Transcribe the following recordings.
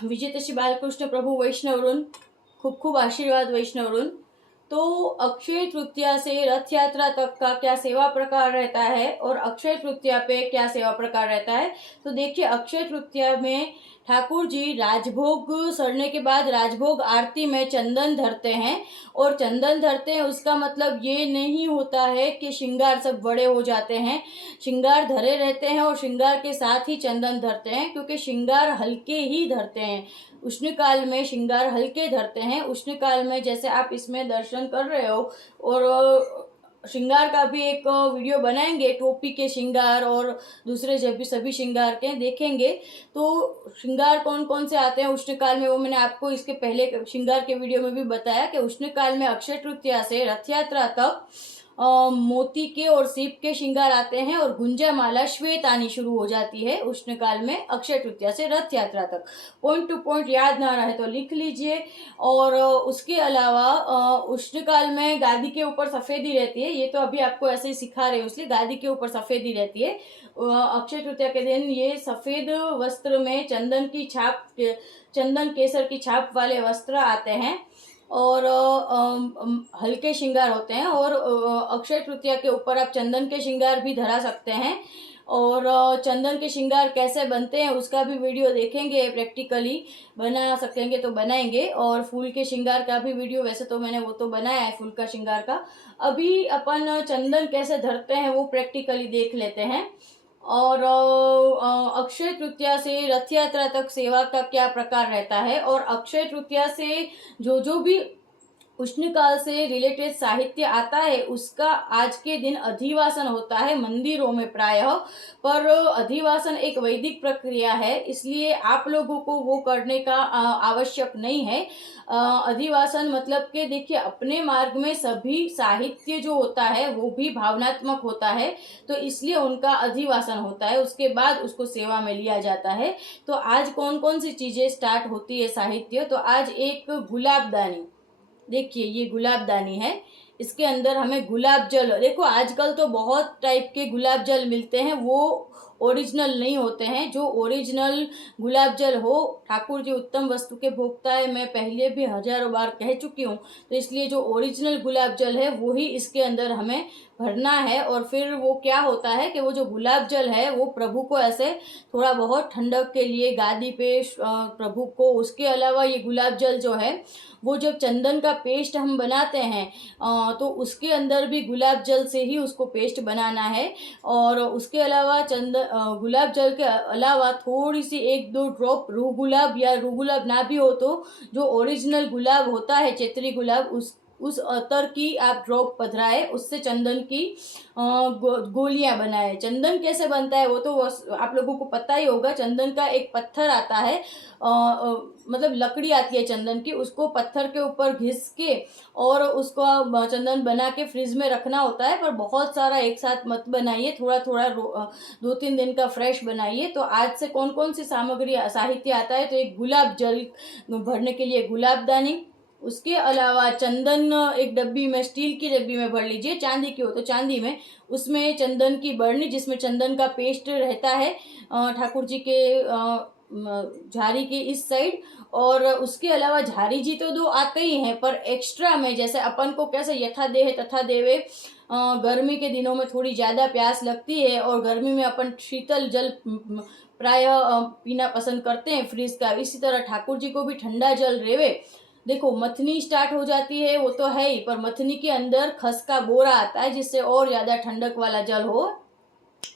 विजेतेशी बालकृष्ण प्रभू वैष्णवरून खूब खूब आशीर्वाद वैष्णवरून। तो अक्षय तृतीया से रथ यात्रा तक का क्या सेवा प्रकार रहता है और अक्षय तृतीया पे क्या सेवा प्रकार रहता है। तो देखिए, अक्षय तृतीया में ठाकुर जी राजभोग सड़ने के बाद राजभोग आरती में चंदन धरते हैं। और चंदन धरते हैं उसका मतलब ये नहीं होता है कि श्रृंगार सब बड़े हो जाते हैं। श्रृंगार धरे रहते हैं और श्रृंगार के साथ ही चंदन धरते हैं, क्योंकि श्रृंगार हल्के ही धरते हैं। उष्ण काल में श्रृंगार हल्के धरते हैं। उष्ण काल में जैसे आप इसमें दर्शन कर रहे हो, और श्रृंगार का भी एक वीडियो बनाएंगे, टोपी के श्रृंगार और दूसरे जब भी सभी श्रृंगार के देखेंगे। तो श्रृंगार कौन कौन से आते हैं उष्ण काल में, वो मैंने आपको इसके पहले श्रृंगार के वीडियो में भी बताया कि उष्ण काल में अक्षय तृतीया से रथ यात्रा तक मोती के और सीप के श्रृंगार आते हैं और गुंजा माला श्वेत आनी शुरू हो जाती है उष्ण काल में अक्षय तृतीया से रथ यात्रा तक। पॉइंट टू पॉइंट याद ना रहे तो लिख लीजिए। और उसके अलावा उष्ण काल में गादी के ऊपर सफेदी रहती है। ये तो अभी आपको ऐसे ही सिखा रहे हो, इसलिए गादी के ऊपर सफेदी रहती है। अक्षय तृतीया के दिन ये सफेद वस्त्र में चंदन की छाप, चंदन केसर की छाप वाले वस्त्र आते हैं और हल्के श्रृंगार होते हैं। और अक्षय तृतीया के ऊपर आप चंदन के श्रृंगार भी धरा सकते हैं। और चंदन के श्रृंगार कैसे बनते हैं उसका भी वीडियो देखेंगे, प्रैक्टिकली बना सकेंगे तो बनाएंगे। और फूल के श्रृंगार का भी वीडियो, वैसे तो मैंने वो तो बनाया है फूल का श्रृंगार का। अभी अपन चंदन कैसे धरते हैं वो प्रैक्टिकली देख लेते हैं। और अक्षय तृतीया से रथ यात्रा तक सेवा का क्या प्रकार रहता है, और अक्षय तृतीया से जो भी उष्ण काल से रिलेटेड साहित्य आता है उसका आज के दिन अधिवासन होता है मंदिरों में प्रायः। पर अधिवासन एक वैदिक प्रक्रिया है, इसलिए आप लोगों को वो करने का आवश्यक नहीं है। अधिवासन मतलब कि देखिए, अपने मार्ग में सभी साहित्य जो होता है वो भी भावनात्मक होता है, तो इसलिए उनका अधिवासन होता है, उसके बाद उसको सेवा में लिया जाता है। तो आज कौन कौन सी चीजें स्टार्ट होती है साहित्य, तो आज एक गुलाबदानी, देखिए ये गुलाबदानी है, इसके अंदर हमें गुलाब जल, देखो आजकल तो बहुत टाइप के गुलाब जल मिलते हैं, वो ओरिजिनल नहीं होते हैं। जो ओरिजिनल गुलाब जल हो, ठाकुर जी उत्तम वस्तु के भोक्ता है, मैं पहले भी हजारों बार कह चुकी हूँ। तो इसलिए जो ओरिजिनल गुलाब जल है वो ही इसके अंदर हमें भरना है। और फिर वो क्या होता है कि वो जो गुलाब जल है वो प्रभु को ऐसे थोड़ा बहुत ठंडक के लिए गादी पे प्रभु को, उसके अलावा ये गुलाब जल जो है वो जब चंदन का पेस्ट हम बनाते हैं तो उसके अंदर भी गुलाब जल से ही उसको पेस्ट बनाना है। और उसके अलावा गुलाब जल के अलावा थोड़ी सी 1-2 ड्रॉप रूह गुलाब, या रूह गुलाब ना भी हो तो जो ओरिजिनल गुलाब होता है चैत्री गुलाब, उस अतर की आप ड्रॉप पधराए, उससे चंदन की गोलियां बनाए। चंदन कैसे बनता है वो तो आप लोगों को पता ही होगा। चंदन का एक पत्थर आता है, मतलब लकड़ी आती है चंदन की, उसको पत्थर के ऊपर घिस के और उसको चंदन बना के फ्रिज में रखना होता है। पर बहुत सारा एक साथ मत बनाइए, थोड़ा थोड़ा 2-3 दिन का फ्रेश बनाइए। तो आज से कौन कौन सी सामग्री साहित्य आता है, तो एक गुलाब जल भरने के लिए गुलाबदानी, उसके अलावा चंदन एक डब्बी में, स्टील की डब्बी में भर लीजिए, चांदी की हो तो चांदी में, उसमें चंदन की बरनी जिसमें चंदन का पेस्ट रहता है ठाकुर जी के झारी के इस साइड। और उसके अलावा झारी जी तो 2 आते ही हैं, पर एक्स्ट्रा में जैसे अपन को कैसे यथा देह तथा देवे, गर्मी के दिनों में थोड़ी ज्यादा प्यास लगती है और गर्मी में अपन शीतल जल प्राय पीना पसंद करते हैं फ्रिज का, इसी तरह ठाकुर जी को भी ठंडा जल रेवे। देखो मथनी स्टार्ट हो जाती है वो तो है ही, पर मथनी के अंदर खस का बोरा आता है जिससे और ज्यादा ठंडक वाला जल हो।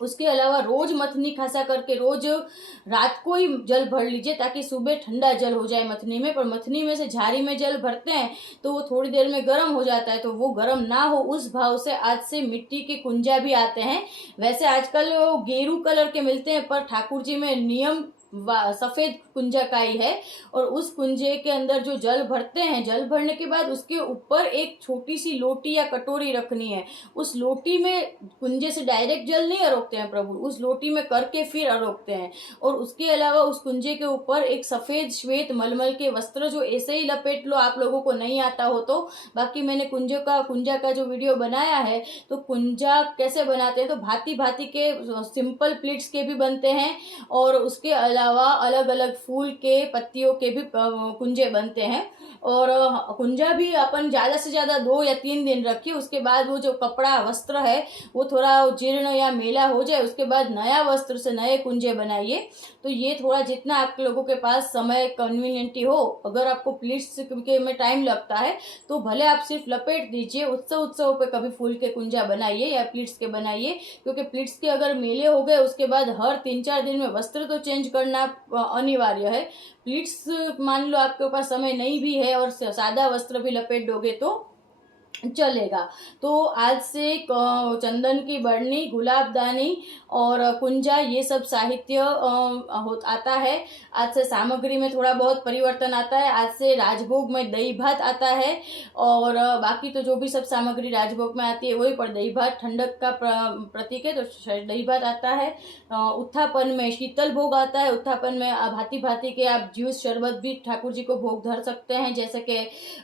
उसके अलावा रोज मथनी खासा करके रोज रात को ही जल भर लीजिए ताकि सुबह ठंडा जल हो जाए मथनी में। पर मथनी में से झारी में जल भरते हैं तो वो थोड़ी देर में गर्म हो जाता है, तो वो गर्म ना हो उस भाव से आज से मिट्टी के कुंजा भी आते हैं। वैसे आजकल गेरू कलर के मिलते हैं, पर ठाकुर जी में नियम सफेद कुंजा का ही है। और उस कुंजे के अंदर जो जल भरते हैं, जल भरने के बाद उसके ऊपर एक छोटी सी लोटी या कटोरी रखनी है। उस लोटी में कुंजे से डायरेक्ट जल नहीं अरोकते हैं प्रभु, उस लोटी में करके फिर अरोकते हैं। और उसके अलावा उस कुंजे के ऊपर एक सफेद श्वेत मलमल के वस्त्र, जो ऐसे ही लपेट लो, आप लोगों को नहीं आता हो तो। बाकी मैंने कुंजा का जो वीडियो बनाया है, तो कुंजा कैसे बनाते हैं तो भांति भांति के सिंपल प्लेट्स के भी बनते हैं। और उसके अलावा अलावा अलग अलग फूल के पत्तियों के भी कुंजे बनते हैं। और कुंजा भी अपन ज़्यादा से ज़्यादा 2 या 3 दिन रखिए, उसके बाद वो जो कपड़ा वस्त्र है वो थोड़ा जीर्ण या मैला हो जाए, उसके बाद नया वस्त्र से नए कुंजे बनाइए। तो ये थोड़ा जितना आप लोगों के पास समय कन्वीनियंटी हो, अगर आपको प्लीट्स के में टाइम लगता है तो भले आप सिर्फ लपेट दीजिए, उत्सव पे कभी फूल के कुंजा बनाइए या प्लीट्स के बनाइए, क्योंकि प्लीट्स के अगर मेले हो गए उसके बाद हर 3-4 दिन में वस्त्र तो चेंज करना अनिवार्य है। प्लीट्स मान लो आपके पास समय नहीं भी है और सादा वस्त्र भी लपेट दोगे तो चलेगा। तो आज से चंदन की बरनी, गुलाबदानी और कुंजा ये सब साहित्य आता है। आज से सामग्री में थोड़ा बहुत परिवर्तन आता है। आज से राजभोग में दही भात आता है और बाकी तो जो भी सब सामग्री राजभोग में आती है वही, पर दही भात ठंडक का प्रतीक है तो दही भात आता है। उत्थापन में शीतल भोग आता है। उत्थापन में भांति भांति के आप जूस शरबत भी ठाकुर जी को भोग धर सकते हैं, जैसे कि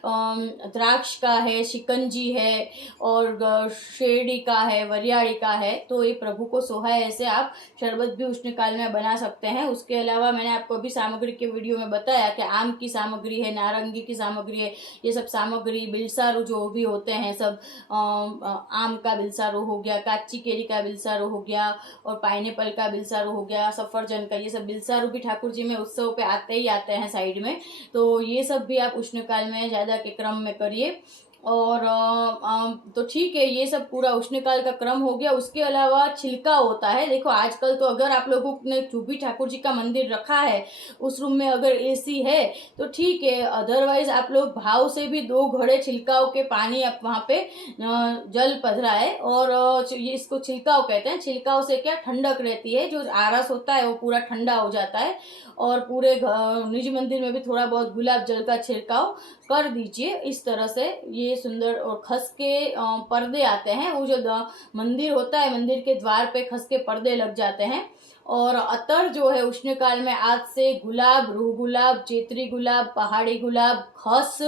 द्राक्ष का है, शिकंजी है और शेरडी का है, वरियाड़ी का है। तो ये प्रभु को सोहाए ऐसे आप शरबत भी उष्ण काल में बना सकते हैं। उसके अलावा मैंने आपको अभी सामग्री के वीडियो में बताया कि आम की सामग्री है, नारंगी की सामग्री है, ये सब सामग्री, बिलसारू जो भी होते हैं सब, आम का बिलसारू हो गया, काची केरी का बिलसारू हो गया और पाइनएप्पल का बिलसारू हो गया, सफरजन का, ये सब बिलसारू भी ठाकुर जी में उत्सव पे आते ही आते हैं साइड में। तो ये सब भी आप उष्ण काल में ज्यादा के क्रम में करिए। और तो ठीक है, ये सब पूरा उष्णकाल का क्रम हो गया। उसके अलावा छिलका होता है। देखो आजकल तो अगर आप लोगों ने जो भी ठाकुर जी का मंदिर रखा है उस रूम में अगर एसी है तो ठीक है, अदरवाइज आप लोग भाव से भी 2 घड़े छिलकाओं के पानी आप वहाँ पे जल पधराए और ये इसको छिलकाओ कहते हैं। छिलकाओं से क्या ठंडक रहती है, जो आरस होता है वो पूरा ठंडा हो जाता है। और पूरे निज मंदिर में भी थोड़ा बहुत गुलाब जल का छिड़काव कर दीजिए इस तरह से। ये सुंदर और खस के पर्दे आते हैं, वो जो मंदिर होता है मंदिर के द्वार पे खस के पर्दे लग जाते हैं। और अतर जो है उष्ण काल में आज से गुलाब, रूह गुलाब, चेतरी गुलाब, पहाड़ी गुलाब, खस,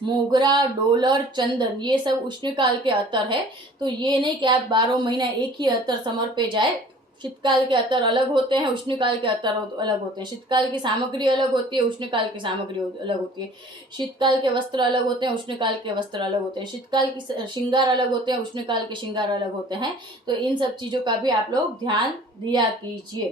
मोगरा, डोलर, चंदन, ये सब उष्ण काल के अतर है। तो ये नहीं कि आप 12 महीना एक ही अतर समर पे जाए। शीतकाल के अतर अलग होते हैं, उष्णकाल के अतर अलग होते हैं। शीतकाल की सामग्री अलग होती है, उष्णकाल की सामग्री अलग होती है। शीतकाल के वस्त्र अलग होते हैं, उष्णकाल के वस्त्र अलग होते हैं। शीतकाल की श्रृंगार अलग होते हैं, उष्णकाल के श्रृंगार अलग होते हैं। तो इन सब चीजों का भी आप लोग ध्यान दिया कीजिए।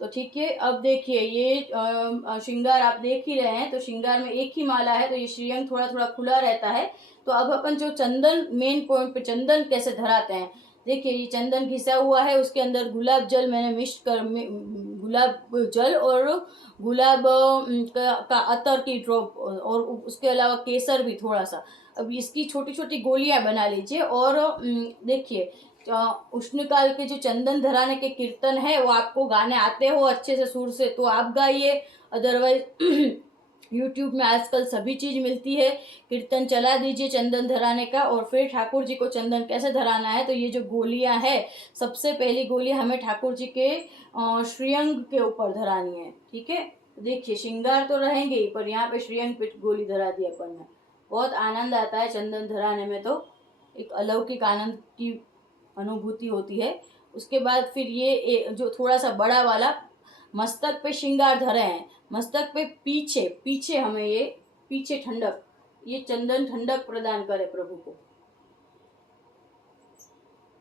तो ठीक है, अब देखिए ये श्रृंगार आप देख ही रहे हैं। तो श्रृंगार में एक ही माला है तो ये श्रीअंग थोड़ा थोड़ा खुला रहता है। तो अब अपन जो चंदन, मेन पॉइंट पे चंदन कैसे धराते हैं, देखिए ये चंदन घिसा हुआ है, उसके अंदर गुलाब जल मैंने मिक्स कर, गुलाब जल और गुलाब का अतर की ड्रॉप और उसके अलावा केसर भी थोड़ा सा। अब इसकी छोटी छोटी गोलियां बना लीजिए और देखिए उष्णकाल के जो चंदन धराने के कीर्तन है वो आपको गाने आते हो अच्छे से सुर से तो आप गाइए, अदरवाइज YouTube में आजकल सभी चीज मिलती है, कीर्तन चला दीजिए चंदन धराने का। और फिर ठाकुर जी को चंदन कैसे धराना है, तो ये जो गोलियां है, सबसे पहली गोली हमें ठाकुर जी के श्रीअंग के ऊपर धरानी है। ठीक है, तो देखिए श्रृंगार तो रहेंगे ही, पर यहाँ पे श्रीअंग पे गोली धरा दी अपन ने। बहुत आनंद आता है चंदन धराने में, तो एक अलौकिक आनंद की अनुभूति होती है। उसके बाद फिर ये जो थोड़ा सा बड़ा वाला मस्तक पे श्रृंगार धरे हैं, मस्तक पे पीछे पीछे हमें ये पीछे ठंडक, ये चंदन ठंडक प्रदान करे प्रभु को,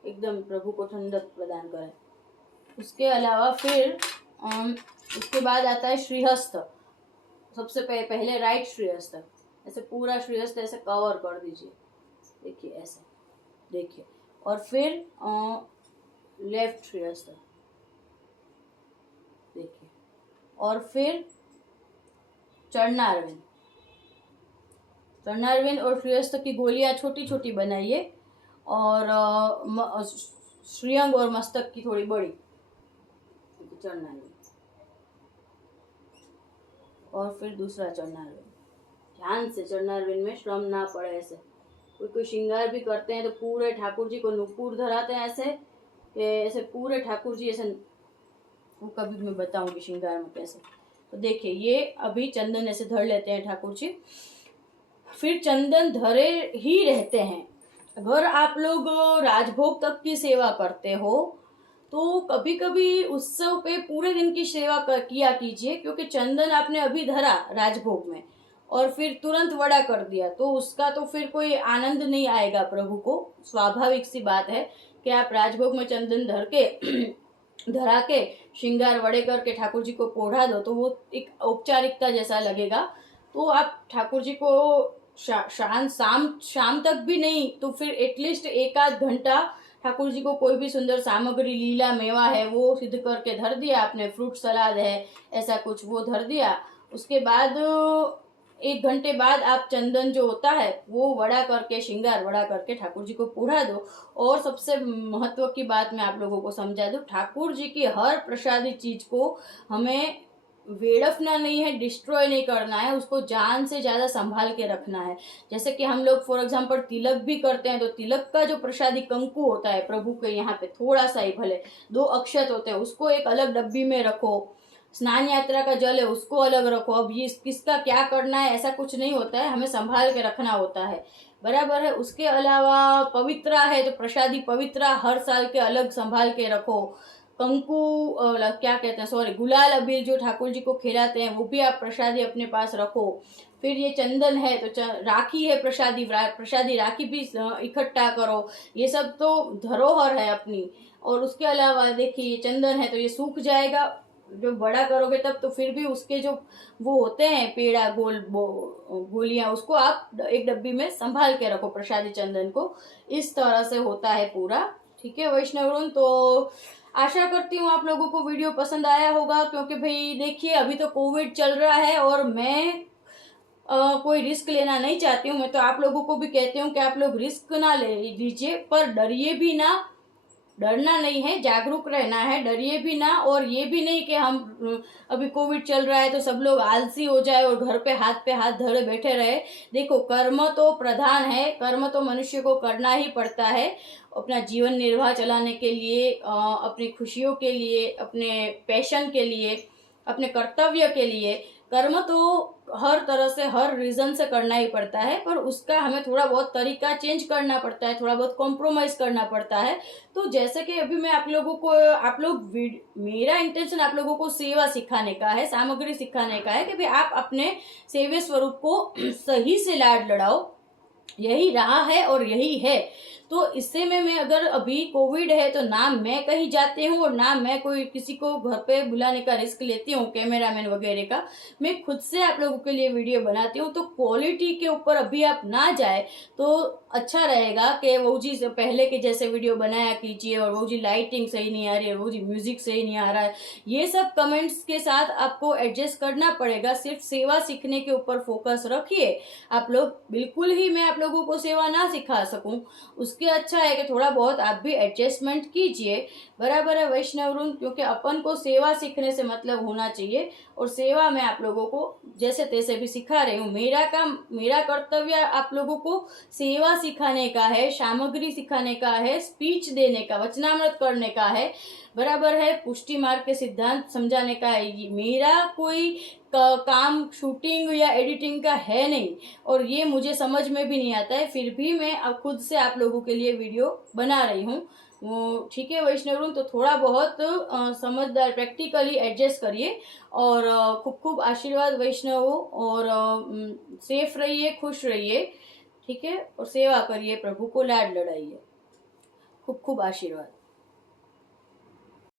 एकदम प्रभु को ठंडक प्रदान करे। उसके अलावा फिर उसके बाद आता है श्रीहस्त। सबसे पहले राइट श्रीहस्त, ऐसे पूरा श्रीहस्त ऐसे कवर कर दीजिए, देखिए ऐसे, देखिए। और फिर लेफ्ट श्रीहस्त, देखिए। और फिर चरणारविंद, चरणारविंद और श्रीहस्त की गोलियां छोटी छोटी बनाइए और श्रीअंग और मस्तक की थोड़ी बड़ी, चरणारविंद। और फिर दूसरा चरणारविंद, ध्यान से चरणारविंद में श्रम ना पड़े। ऐसे कोई श्रृंगार भी करते हैं तो पूरे ठाकुर जी को नुपुर धराते हैं ऐसे, ऐसे पूरे ठाकुर जी ऐसे, वो कभी मैं बताऊंगी श्रृंगार में कैसे। तो देखिए ये अभी चंदन ऐसे धर लेते हैं ठाकुर जी, फिर चंदन धरे ही रहते हैं। अगर आप लोग राजभोग तक की सेवा करते हो तो कभी कभी उत्सव पे पूरे दिन की सेवा किया कीजिए, क्योंकि चंदन आपने अभी धरा राजभोग में और फिर तुरंत वड़ा कर दिया तो उसका तो फिर कोई आनंद नहीं आएगा प्रभु को। स्वाभाविक सी बात है कि आप राजभोग में चंदन धर के धरा के श्रृंगार वड़े करके ठाकुर जी को पोढ़ा दो तो वो एक औपचारिकता जैसा लगेगा। तो आप ठाकुर जी को शाम तक भी नहीं तो फिर एटलीस्ट एक आध घंटा ठाकुर जी को कोई भी सुंदर सामग्री, लीला मेवा है वो सिद्ध करके धर दिया आपने, फ्रूट सलाद है ऐसा कुछ वो धर दिया। उसके बाद 1 घंटे बाद आप चंदन जो होता है वो वड़ा करके, श्रृंगार वड़ा करके ठाकुर जी को पूरा दो। और सबसे महत्व की बात मैं आप लोगों को समझा दूं, ठाकुर जी की हर प्रसादी चीज को हमें वेड़फना नहीं है, डिस्ट्रॉय नहीं करना है, उसको जान से ज्यादा संभाल के रखना है। जैसे कि हम लोग फॉर एग्जांपल तिलक भी करते हैं तो तिलक का जो प्रसादी कंकु होता है प्रभु के यहाँ पे थोड़ा सा ही भले 2 अक्षत होते हैं, उसको एक अलग डब्बी में रखो। स्नान यात्रा का जल है उसको अलग रखो। अब ये किसका क्या करना है ऐसा कुछ नहीं होता है, हमें संभाल के रखना होता है, बराबर है। उसके अलावा पवित्रा है तो प्रसादी पवित्रा हर साल के अलग संभाल के रखो। कंकु क्या कहते हैं, सॉरी, गुलाल अबीर जो ठाकुर जी को खिलाते हैं वो भी आप प्रसादी अपने पास रखो। फिर ये चंदन है तो राखी है, प्रसादी राखी भी इकट्ठा करो। ये सब तो धरोहर है अपनी। और उसके अलावा देखिए ये चंदन है तो ये सूख जाएगा, जो बड़ा करोगे तब तो फिर भी उसके जो वो होते हैं पेड़ा गोलियां उसको आप एक डब्बी में संभाल के रखो प्रसादी चंदन को। इस तरह से होता है पूरा, ठीक है वैष्णवरुन। तो आशा करती हूँ आप लोगों को वीडियो पसंद आया होगा, क्योंकि भाई देखिए अभी तो कोविड चल रहा है और मैं कोई रिस्क लेना नहीं चाहती हूँ। मैं तो आप लोगों को भी कहती हूँ कि आप लोग रिस्क ना ले लीजिए, पर डरिए भी ना, डरना नहीं है, जागरूक रहना है, डरिए भी ना। और ये भी नहीं कि हम अभी कोविड चल रहा है तो सब लोग आलसी हो जाए और घर पे हाथ धरे बैठे रहे। देखो कर्म तो प्रधान है, कर्म तो मनुष्य को करना ही पड़ता है अपना जीवन निर्वाह चलाने के लिए, अपनी खुशियों के लिए, अपने पैशन के लिए, अपने कर्तव्य के लिए। कर्म तो हर तरह से हर रीजन से करना ही पड़ता है, पर उसका हमें थोड़ा बहुत तरीका चेंज करना पड़ता है, थोड़ा बहुत कॉम्प्रोमाइज करना पड़ता है। तो जैसे कि अभी मैं आप लोगों को मेरा इंटेंशन आप लोगों को सेवा सिखाने का है, सामग्री सिखाने का है कि भाई आप अपने सेव्य स्वरूप को सही से लाड लड़ाओ, यही रहा है और यही है। तो इससे में मैं अगर अभी कोविड है तो ना मैं कहीं जाती हूँ और ना मैं कोई किसी को घर पे बुलाने का रिस्क लेती हूँ कैमरामैन वगैरह का, मैं खुद से आप लोगों के लिए वीडियो बनाती हूँ। तो क्वालिटी के ऊपर अभी आप ना जाए तो अच्छा रहेगा कि वो जी पहले के जैसे वीडियो बनाया कीजिए, और वो जी लाइटिंग सही नहीं आ रही है, वो जी म्यूजिक सही नहीं आ रहा है, ये सब कमेंट्स के साथ आपको एडजस्ट करना पड़ेगा। सिर्फ सेवा सीखने के ऊपर फोकस रखिए आप लोग। बिल्कुल ही मैं आप लोगों को सेवा ना सिखा सकूं, उसके अच्छा है कि थोड़ा बहुत आप भी एडजस्टमेंट कीजिए, बराबर है वैष्णवरुन। क्योंकि अपन को सेवा सीखने से मतलब होना चाहिए, और सेवा मैं आप लोगों को जैसे तैसे भी सिखा रही हूँ। मेरा काम, मेरा कर्तव्य आप लोगों को सेवा सिखाने का है, सामग्री सिखाने का है, स्पीच देने का, वचनामृत करने का है, बराबर है, पुष्टि मार्ग के सिद्धांत समझाने का है। मेरा कोई काम शूटिंग या एडिटिंग का है नहीं, और ये मुझे समझ में भी नहीं आता है, फिर भी मैं अब खुद से आप लोगों के लिए वीडियो बना रही हूँ। ठीक है वैष्णवरुन, तो थोड़ा बहुत समझदार प्रैक्टिकली एडजस्ट करिए। और खूब खूब आशीर्वाद वैष्णव, और सेफ रहिए, खुश रहिए, ठीक है, और सेवा करिए, प्रभु को लाड लड़ाइए। खूब खूब आशीर्वाद।